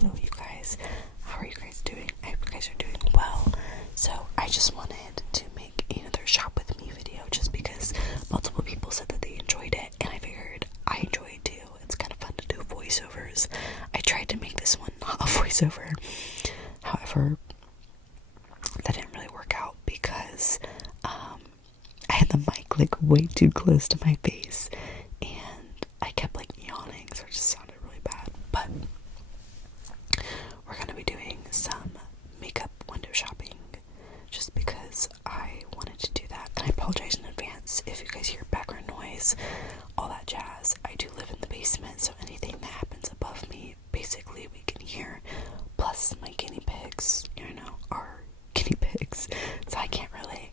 Hello you guys, how are you guys doing? I hope you guys are doing well. So I just wanted to make another shop with me video just because multiple people said that they enjoyed it, and I figured I enjoy it too. It's kind of fun to do voiceovers. I tried to make this one not a voiceover, however that didn't really work out because I had the mic like way too close to my face and I kept like yawning, so it just sounded really bad. But we're gonna be doing some makeup window shopping just because I wanted to do that, and I apologize in advance if you guys hear background noise, all that jazz. I do live in the basement, so anything that happens above me basically we can hear, plus my guinea pigs, are guinea pigs, so I can't really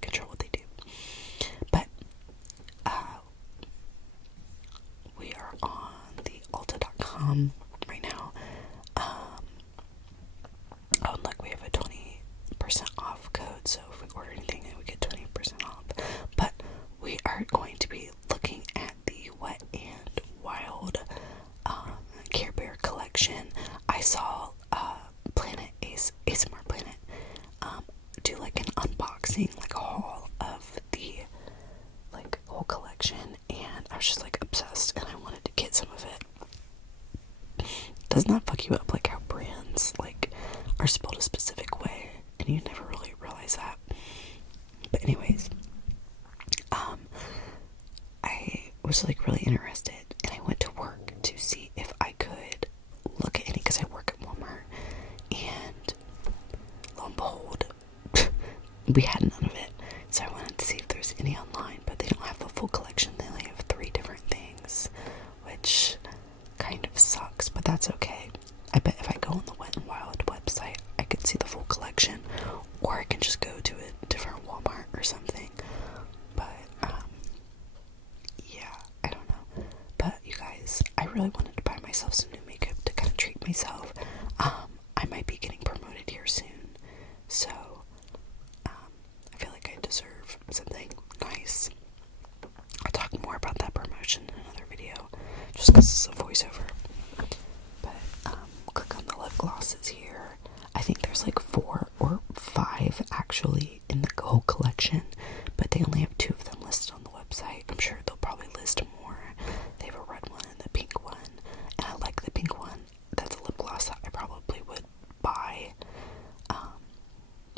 control what they do. But we are on the Ulta.com right now. Oh, and look, we have a 20% off code, so if we order anything, we get 20% off. But we are going to be looking at the Wet and Wild Care Bear collection. I saw ASMR Planet do like an unboxing, like a haul of the whole collection, and I was just like obsessed, and I wanted to get some of it. Doesn't that fuck you up, like how brands are spelled a specific way and you never really realize that? But anyways, I was really interested, and I went to work to see if I could look at any, because I work at Walmart, and lo and behold, we had none of it. So I wanted to see if there's any online, but they don't have the full collection. They only have 3 different things, which kind of sucks, but that's okay. I bet if I go on the Wet n Wild website, I could see the full collection, or I can just go to a different Walmart or something. But yeah, I don't know. But you guys, I really wanted to buy myself some new makeup to kind of treat myself. I might be getting promoted here soon, so I feel like I deserve something nice. I'll talk more about that promotion in another video, just because it's a voiceover. But click on the lip glosses here. I think there's 4 or 5 actually in the whole collection, but they only have 2 of them listed on the website. I'm sure they'll probably list more. They have a red one and a pink one, and I like the pink one. That's a lip gloss that I probably would buy.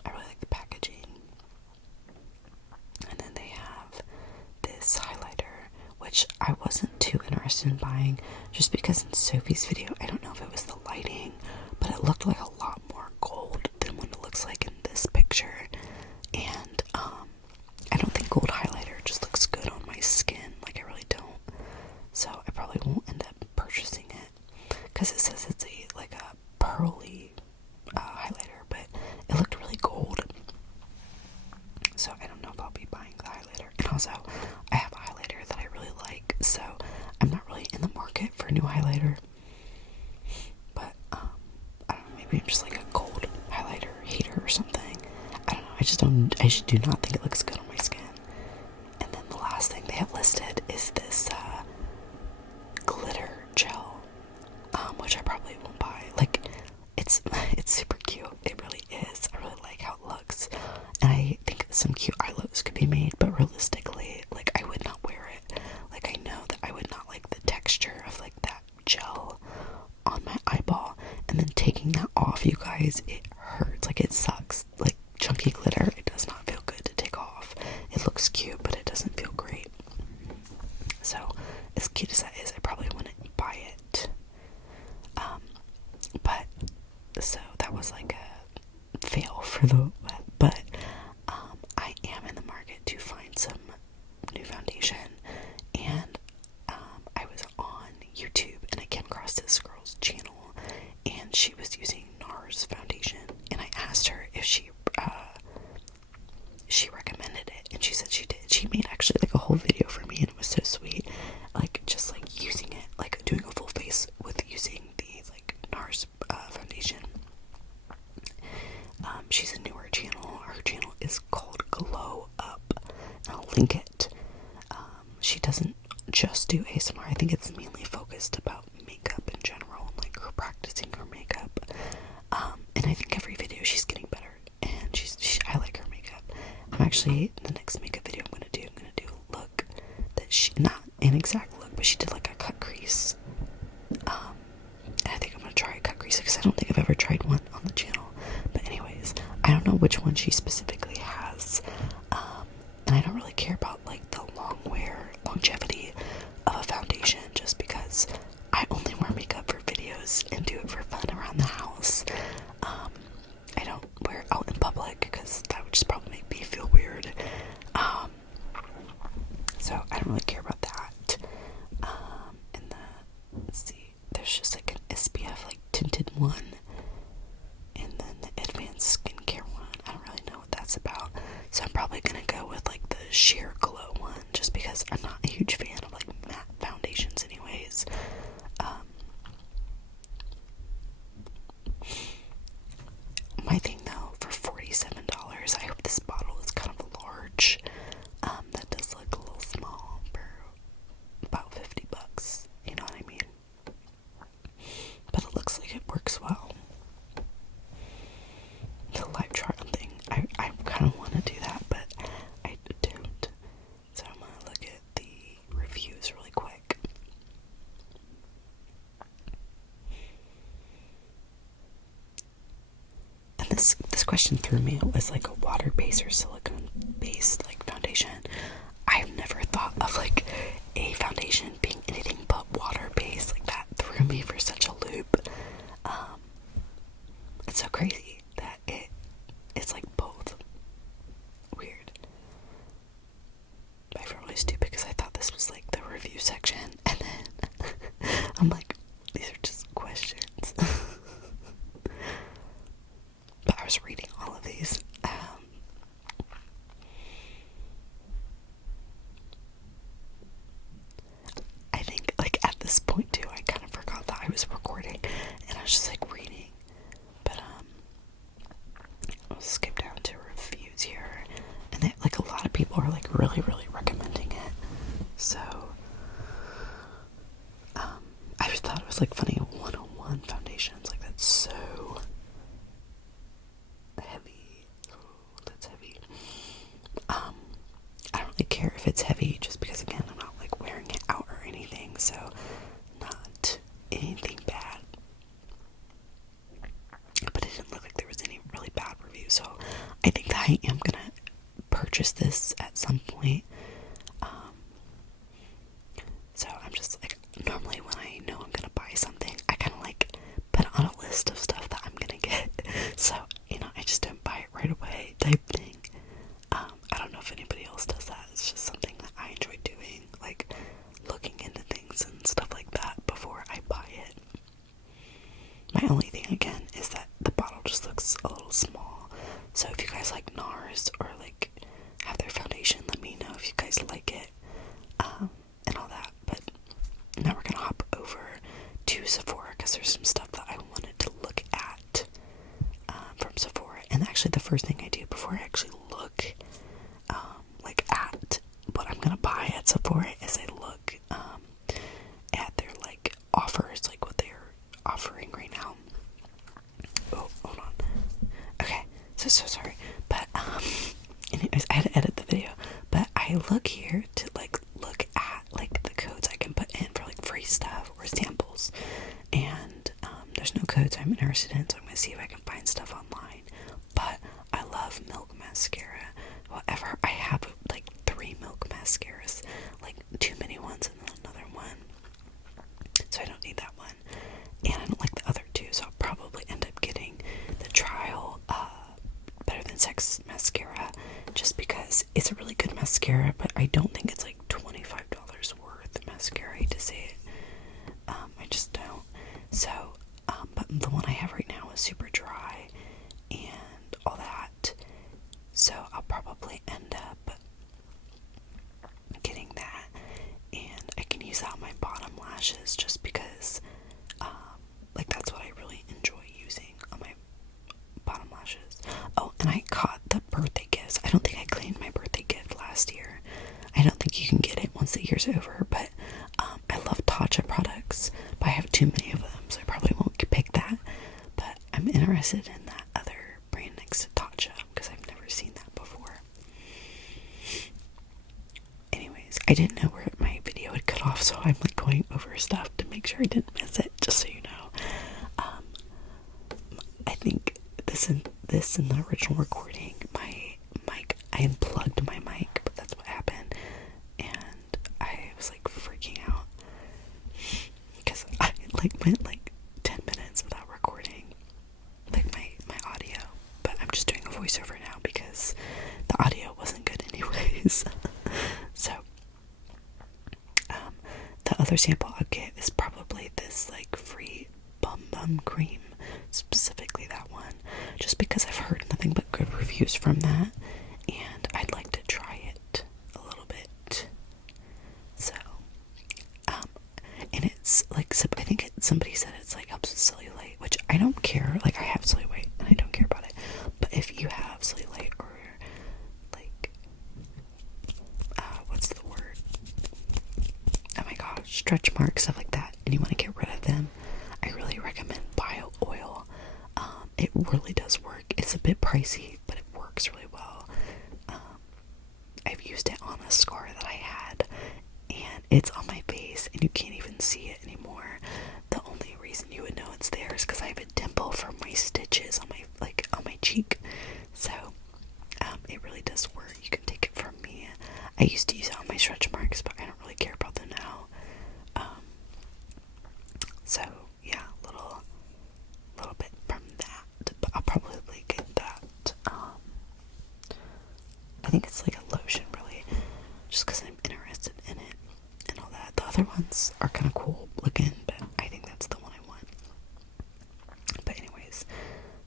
I really like the packaging. And then they have this highlighter, which I wasn't too interested in buying, just because in Sophie's video, I don't know if it was the lighting, but it looked like a lot more gold than what it looks like in this picture. And I don't think gold highlighter just looks good on my skin. I really don't. So I probably won't end up purchasing it, because it says it's a pearly highlighter, but it looked really gold. So I don't know if I'll be buying the highlighter. And also, I have a highlighter that I really like, so I'm not really in the market for a new highlighter. But I don't know, maybe I'm just a gold highlighter hater or something. I don't know, I just do not think it looks good on my skin. And then the last thing they have listed is this glitter gel, which I probably won't buy. It's super cute. It really is. I really like how it looks, and I think some cute eye looks could be made, but realistically, I would not wear it. I know that I would not like the texture of that gel on my eyeball, and then taking that off, you guys, it hurts. It sucks. Chunky glitter, it does not feel good to take off. It looks cute, but it doesn't feel great. So, as cute as that is, I probably wouldn't buy it. But so that was a fail for the web, but I am in the market to find some new foundation, and I was on YouTube and I came across this girl's channel, and she was using NARS foundation, and I asked her actually, the next makeup video I'm gonna do a look that she, not an exact look, but she did like a cut crease. And I think I'm gonna try a cut crease because I don't think I've ever tried one on the channel. But anyways, I don't know which one she specifically has. And I don't really care about like the longevity of a foundation, just because I only wear makeup for videos and do it for fun around the house. I don't wear it out in public because that would just probably make me feel weird. So I don't really care about that. And let's see, there's just like an SPF like tinted one, and then the advanced skincare one. I don't really know what that's about, so I'm probably gonna go with like the sheer glow one, just because I'm not a huge fan of like matte foundations anyways. My thing though, for $47, I hope this bottle is kind of large. That does look a little small for about $50, you know what I mean? But it looks like it works well. The live trial thing, I kind of want to do that, but I don't. So I'm going to look at the reviews really quick. And this question threw me. It was like a water-based or silicone-based like foundation. I've never thought of like a foundation being anything but water-based. Like that threw me for such a loop. It's so crazy that it's like both. Weird. I feel really stupid because I thought this was like the review section, and then I'm like, these are just questions. But I was reading all of these. I think like at this point too, I kind of forgot that I was recording, and I was just like reading. But I'll skip down to reviews here, and they, like a lot of people are like really recommending it. So I just thought it was like funny. 101 foundations, like that's so heavy. Ooh, that's heavy. I don't really care if it's heavy, just because again I'm not like wearing it out or anything, so not anything bad. But it didn't look like there was any really bad reviews, so I think that I am gonna purchase this at some point. So I'm just like, normally when I know I'm gonna buy something, I kind of like put on a list of stuff that I'm gonna get. So, you know, I just don't buy it right away type thing. I don't know if anybody else does that. It's just something that I enjoy doing, like looking into things and stuff like that before I buy it. My only thing again is that the bottle just looks a little small. So if you guys like NARS or like have their foundation, let me know if you guys like it, and all that. But now we're gonna hop over to Sephora because there's some stuff that I wanted to look at from Sephora. And actually the first thing I do before I actually look like at what I'm gonna buy at Sephora is I look at their like offers, like what they're offering right now. Oh, hold on. Okay, so sorry, but anyways, I had to edit the video, but I look here to like look at like the codes I can put in for like free stuff or samples, and there's no codes I'm interested in, so I'm gonna see if I can find stuff online. But I love Milk mascara. However, I have like 3 Milk mascaras, like 2 mini ones and then another one, so I don't need that one, and I don't like the other 2, so I'll probably end up getting the trial Better Than Sex mascara, just because it's a really good mascara, but I don't think it's like $25 worth mascara. I hate to say it. I just don't. So, but the one I have right now is super dry and all that, so I'll probably end up getting that, and I can use that on my bottom lashes just because like that's what I really enjoy using on my bottom lashes. Oh, and I caught the birthday gifts. I don't think I claimed my birthday gift last year. I don't think you can get it once the year's over, but I love Tatcha products, but I have too many of them, so I probably won't pick that. But I'm interested in that other brand next to Tatcha because I've never seen that before. I didn't know where my video had cut off, so I'm like going over stuff to make sure I didn't miss it, just so you know. I think this in the original recording, my mic, I unplugged my mic, but that's what happened, and I was like freaking out because I like went like 10 minutes without recording like my audio, but I'm just doing a voiceover now because the audio wasn't good anyways. So the other sample I'll get is probably this like free bum cream, specifically that one, just because I've heard nothing but good reviews from that, and I'd like to try it a little bit. So and it's like, I think somebody said it's like helps with cellulite, which I don't care. Like, I have cellulite and I don't care about it, but if you have cellulite or like what's the word, oh my gosh, stretch marks, stuff like that, and you want to get rid of them, I really recommend bio oil. It really does work. It's a bit pricey, but it works really well. I've used it on a scar that I had, and it's on my face, and you can't even see it anymore. The only reason you would know it's there is because I have a dimple from my stitches on my cheek. So it really does work. You can take it from me. I used to use it on my stretch marks, but I don't really care about them now. So yeah, little bit from that, but I'll probably get that. I think it's like a lotion, really, just because I'm interested in it and all that. The other ones are kind of cool looking, but I think that's the one I want. But anyways,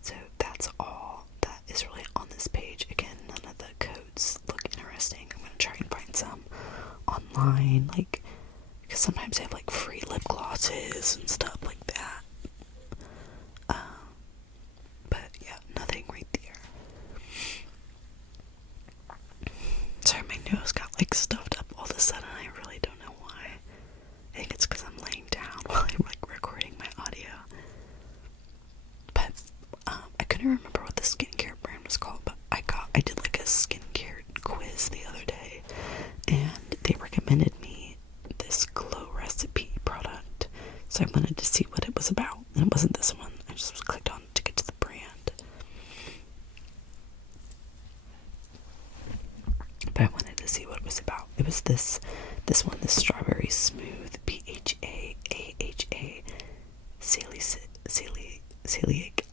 so that's all that is really on this page. Again, none of the codes look interesting. I'm gonna try and find some online, like, because sometimes they have like free lip glosses and stuff like that. But yeah, nothing right there. Sorry, my nose got like stuffed up all of a sudden. I really don't know why. I think it's because I'm laying down while I'm like recording my audio. But I couldn't remember what the skincare brand was called, but I did like a skincare quiz the other day, and they recommended me this glow recipe product, so I wanted to see what it was about, and it wasn't this one. I just clicked on to get to the brand, but I wanted to see what it was about. It was this one, this strawberry smooth PHA AHA salicylic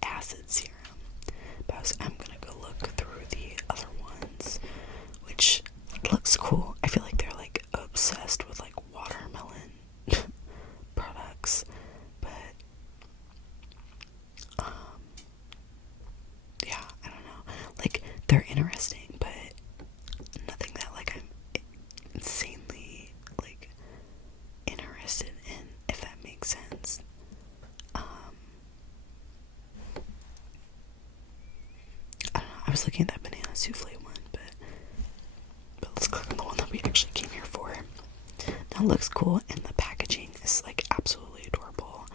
acid serum. But I'm gonna go look through the other ones, which looks cool. I feel like they're like obsessed with like watermelon products, but yeah, I don't know, like, they're interesting, but nothing that like I'm insanely like interested in, if that makes sense. I don't know, I was looking at that banana souffle one, but let's click on the one that we actually came here for. That looks cool, and the packaging is like absolutely adorable.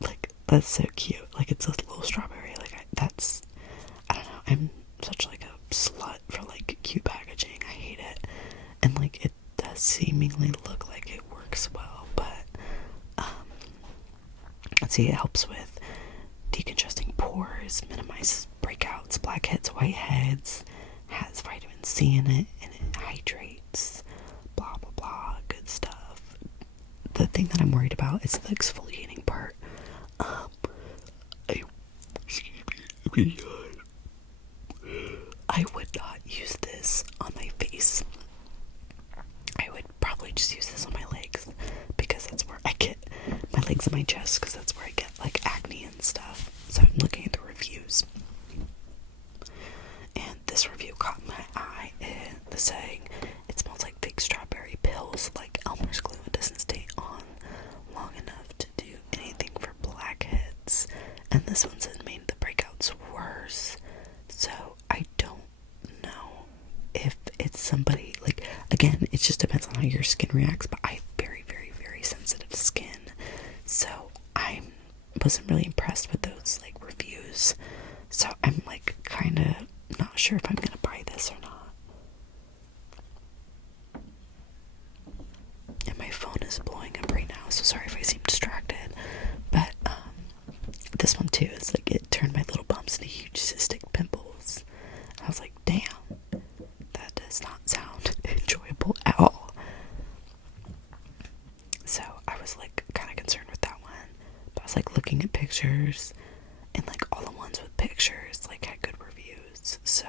Like, that's so cute. Like, it's a little strawberry. Like, I don't know, I'm such like a slut for like cute packaging. I hate it, and like, it does seemingly look like it works well, but let's see, it helps with decongesting pores, minimizes breakouts, blackheads, whiteheads, has vitamin C in it, and it hydrates, blah blah blah, good stuff. The thing that I'm worried about is the exfoliating part. I would not use this on my face. I would probably just use this on my legs, because that's where I get my legs and my chest, because that's where I get like acne and stuff. So I'm looking at the reviews, and this review caught my eye. The saying, it smells like fake strawberry pills, like Elmer's glue. It doesn't stay on long enough to do anything for blackheads, and this one said made the breakouts worse. So I don't know if it's somebody, like, again, it just depends on how your skin reacts, but I have very, very, very sensitive skin, so I wasn't really impressed with those like reviews. So I'm like kind of not sure if I'm gonna buy this or not. phone is blowing up right now, so sorry if I seem distracted. But this one too, it's like it turned my little bumps into huge cystic pimples. I was like, damn, that does not sound enjoyable at all. So I was like kind of concerned with that one. But I was like looking at pictures, and like all the ones with pictures like had good reviews. So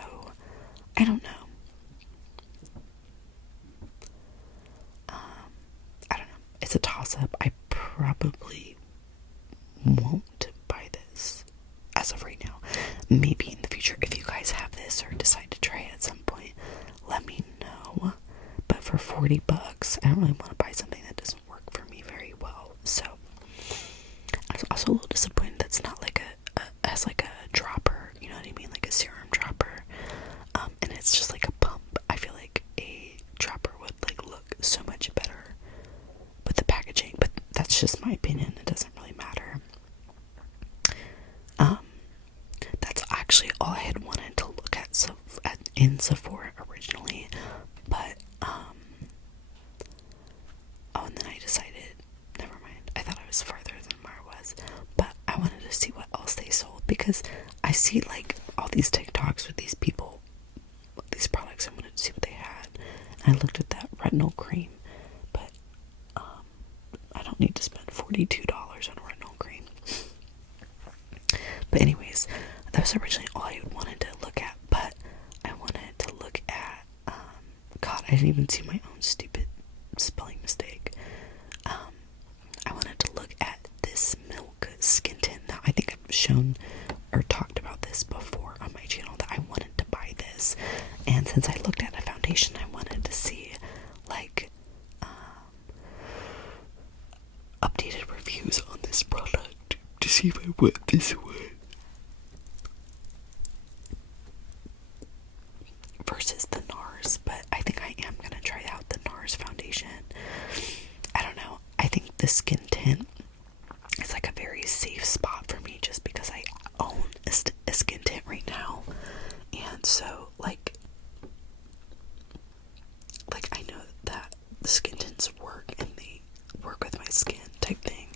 I don't know. I don't know. It's a toss-up. I probably won't buy this as of right now. Maybe in the future, if you guys have this or decide to try it at some point, let me know. But for $40, I don't really want to buy something that doesn't work for me very well. So I was also a little disappointed that's not like has like a dropper, you know what I mean, like a serum dropper. And it's just like a pump. I feel like a dropper would like look so much better with the packaging, but that's just my opinion. It doesn't really matter. That's actually all I had wanted to look at in Sephora originally, but and then I decided, never mind. I thought I was farther than where I was, but I wanted to see what else they sold, because I see like all these TikToks with these people, these products. I wanted to see what they had, and I looked at that retinol cream, but I don't need to spend $42 on retinol cream. But anyways, that was originally all I wanted to look at, but I wanted to look at, God, I didn't even see my own stupid spelling mistake. I wanted to look at this milk skin tint. Now, I think I've shown or talked about this before on my channel, that I wanted to buy this, and since I looked at a foundation, I wanted to see, like, updated reviews on this product to see if I went this way versus the NARS. But I think I am gonna try out the NARS foundation. I don't know. I think the skin tint is like a very safe spot for me, just because I own a skin tint right now, and so like I know that the skin tints work and they work with my skin type thing,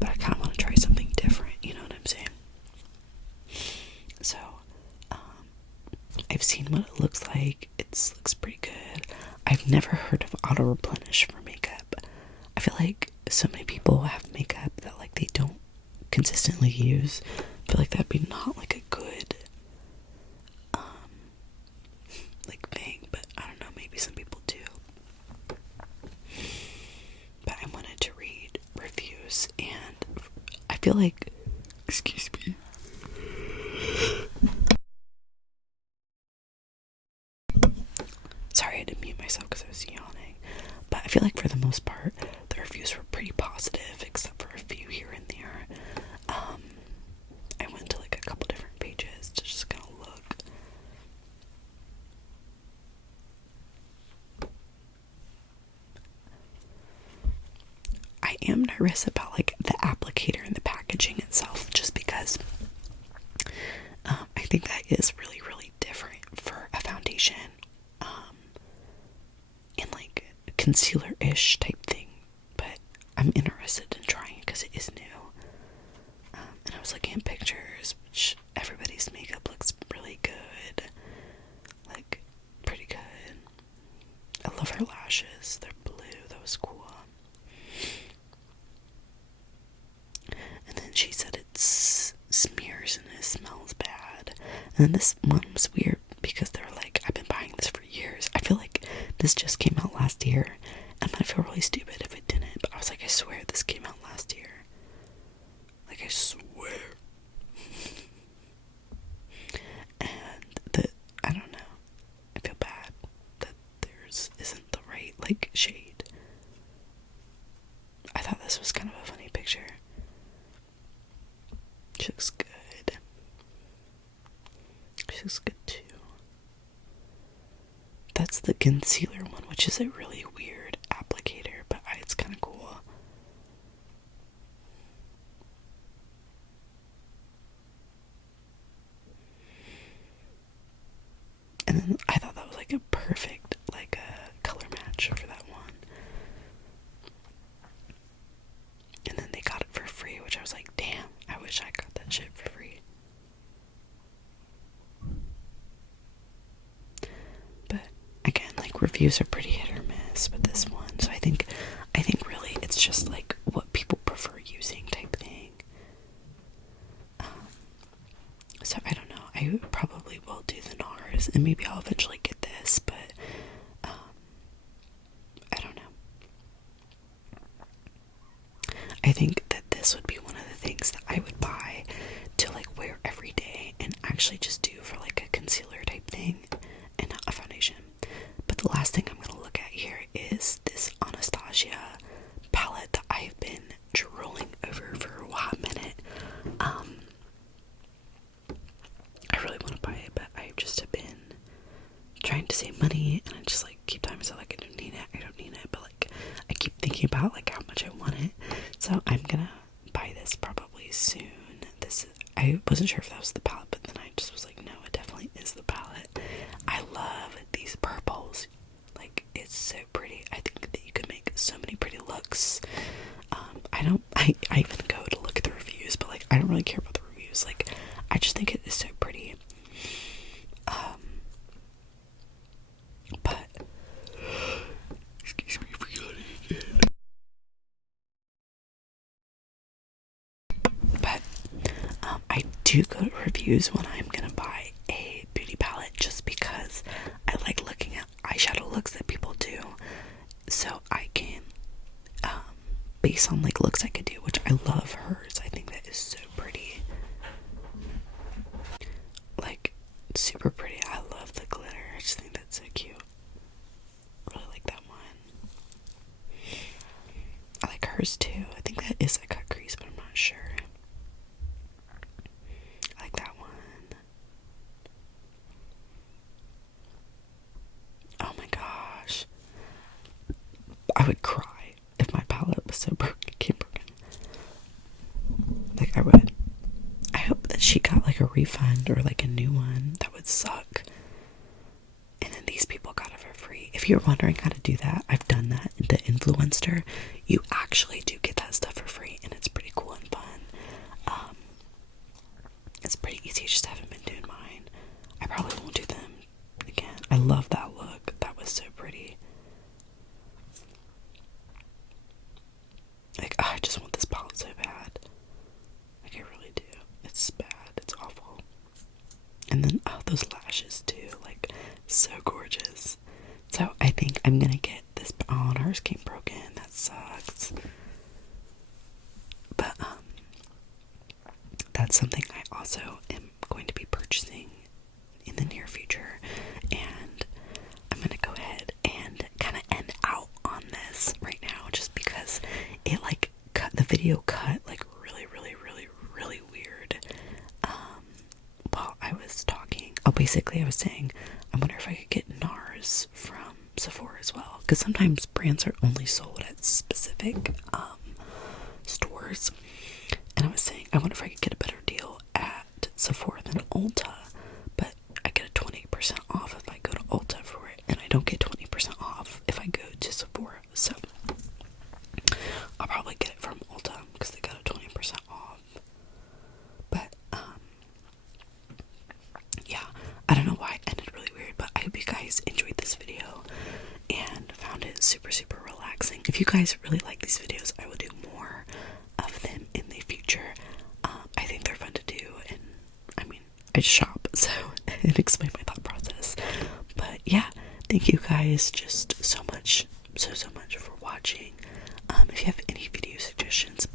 but I kind of want to try something different, you know what I'm saying? So I've seen what it looks like. It looks pretty good. I've never heard of auto replenish for makeup. I feel like so many people have makeup that like they don't consistently use. I feel like that'd be not like a good like thing, but I don't know, maybe some people do. But I wanted to read reviews, and I feel like, excuse me, sorry, I had to mute myself because I was yawning. But I feel like for the most part, the reviews were pretty positive, except for a few here and there. I went to like a couple different pages to just kind of look. I am nervous about like the applicator and the packaging itself, just because I think that is really, really different for a foundation, and like concealer-ish type thing. But I'm interested in trying it because it is new. And I was looking at pictures, which everybody's makeup looks really good, like pretty good. I love her lashes; they're blue. That was cool. And then she said it smears and it smells bad. And then this one was weird because they were like, I've been buying this for years. I feel like this just came out last year, and I feel really stupid if it didn't. But I was like, I swear this came out last year. Like, I swear. And I don't know. I feel bad that theirs isn't the right like shade. I thought this was kind of a funny picture. She looks good. She looks good too. That's the concealer one, which is a really weird applicator, but it's kind of cool. And then I thought that was like a perfect like a color match for that one. wish I got that shit for free. But again, like, reviews are pretty hit or miss with this one. So I think really it's just like what people prefer using type thing. So I don't know. I probably will do the NARS, and maybe I'll eventually get this, but I don't know. I think that this would be one of the things that I would buy to like wear every day and actually just do for like a concealer type thing and not a foundation. But the last thing I'm going to look at here is this Anastasia palette that I've been drooling over for a hot minute. I really want to buy it, but I just have been trying to save money, and I just like keep telling myself like I don't need it, but like I keep thinking about like how much I want it. So I'm gonna buy this probably soon. I wasn't sure if that was the palette, but then I just was like, no, it definitely is the palette. I love these purples. Like, it's so pretty. I think that you could make so many pretty looks. I even go to look at the reviews, but like I don't really care about the reviews. Like, I just think it is so pretty. But excuse me for yawning again. But I do go to reviews when I'm gonna buy a beauty palette, just because I like looking at eyeshadow looks that people do, so I can based on like looks I could do, which I love hers. I think that is so pretty. Like, super pretty. I love the glitter. I just think that's so cute. Really like that one. I like hers too. I think that is a cut crease, but I'm not sure. I like that one. Oh my gosh. I would cry if my palette was so broken. Like, I would. I hope that she got like a refund or like a new one. That would suck. And then these people got it for free. If you're wondering how to do that, I've done that. The Influencer, you actually do get that stuff for free, and it's pretty cool and fun. It's pretty easy. I just haven't been doing mine. I probably won't do them again. I love that look. That was so pretty. Like, oh, I just want this palette so bad. Like, I really do. It's bad. It's awful. And then, oh, those lashes too. Like, so gorgeous. So I think I'm gonna get this. Oh, and hers came broken. That sucks. But that's something I also am going to be purchasing in the near future, and I'm gonna go ahead and kind of end out on this right now, just because it like the video cut like really weird. While I was talking, basically I was saying I wonder if I could get NARS from Sephora as well, because sometimes brands are only sold at specific stores, and I was saying I wonder if I could get a better deal at Sephora than Ulta, but I get a 20% off if I go to Ulta for it, and I don't get 20% off if I go to Sephora. So I'll probably get it from Ulta because they got a 20% off. But yeah, I don't know why it ended really weird, but I hope you guys enjoyed this video and found it super relaxing. If you guys really like these videos, I will do more of them in the future. I think they're fun to do, and I mean, I shop, so it explains my thought process. But yeah, thank you guys just so much for watching. If you have any video suggestions,